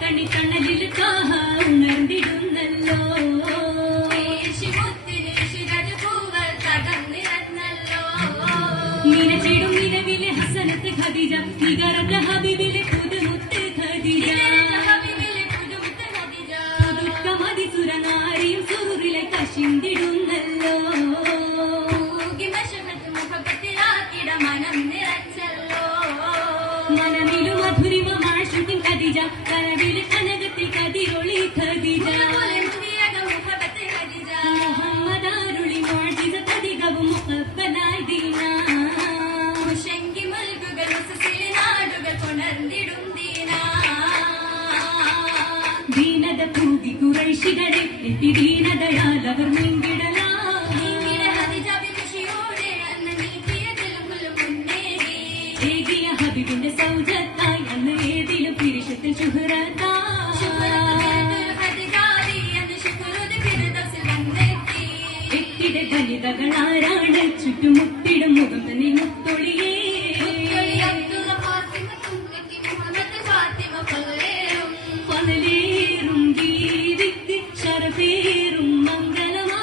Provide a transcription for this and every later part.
കണിക്കണലിൽ കാഹ ഉണർന്നിടുന്നല്ലോ നിരച്ചിടും നിലവിലെ ഹസനത്ത് ഖദീജ നികരത ഹബീബിലെ പുതുമുത്ത് ഖദീജ പുതുക്കമതി സുരനാരിയും സുറുറിലെ കശിന്തിടുന്നല്ലോ മനമിലും മധുരിമ മാഷും ഖദീജ കനവിലെ കനകത്തിൽ കതിരൊളി ഖദീജ മുഹമ്മദാരുളി മോജിസ കതികവും മുഖബ്ബലായി ദീന ശങ്കി മൽകുകൾ മുസസിലെ നാടുകൾ കൊണർന്നിടും ദീന ദീനത കൂടി കുറൈശികളെ എത്തി ദീനതയാൽ അവർ മുൻകിടല ഹബീബിന്റെ സൗജത്തായി അന്ന് ഏതിലും പുരുഷത്തിൽ എത്തിടെ ധനിതകളാരാണ് ചുറ്റുമുട്ടിടും മുഖം തന്നെ മുത്തൊളിയേ പലലേറും ഗീതിക്ക് ശരഫേറും മംഗളമാ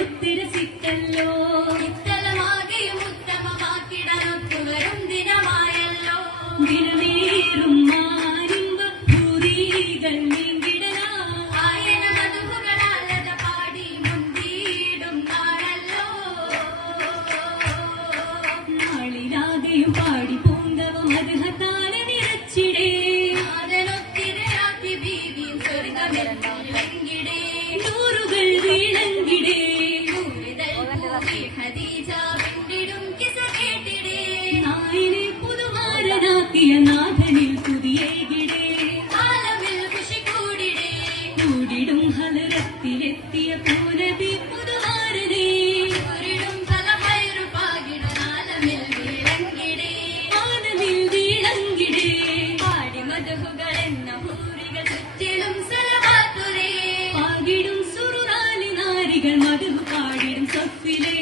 ജന്നത്തിലൊത്തിരസിക്കല്ലോ ഇത്തലമാകെയും ഉത്തമമാക്കിടനൊത്തുവരും ദിനമായല്ലോ ദിനമേറും മാരിമ്പ ഭൂരികൾ നീങ്കിടലാ ആയന മധുകളാലത പാടി മുന്തിടും നാളല്ലോ നാളിലാകെയും പാടി പൂന്തവ മധുഹത്താല നിറച്ചിടേ ആദനൊത്തിരയാക്കി ബീവിയും സ്വർഗമെങ്കിടേ നൂറുകൾ വീണങ്കിടേ നായിനെ പുതുമാരനാക്കിയ നാഥനിൽ പുതിയേകിടേ ആലമിൽ ഖുശി കൂടിടേ കൂടിടും ഹലറത്തിലെത്തിയ പൂനബി പുതുമാരനെ ഒരിടും തലമയറു പാകിടും ആലമിൽ വീളങ്കിടേ ആലമിൽ വീളങ്കിടേ പാടി മധുഹുകൾ എന്ന ഹൂരികൾ ചുറ്റിലും സലവാത്തുരേ പാകിടും സുറുറാലി നാരികൾ മധു പാടിടും സഫിലേ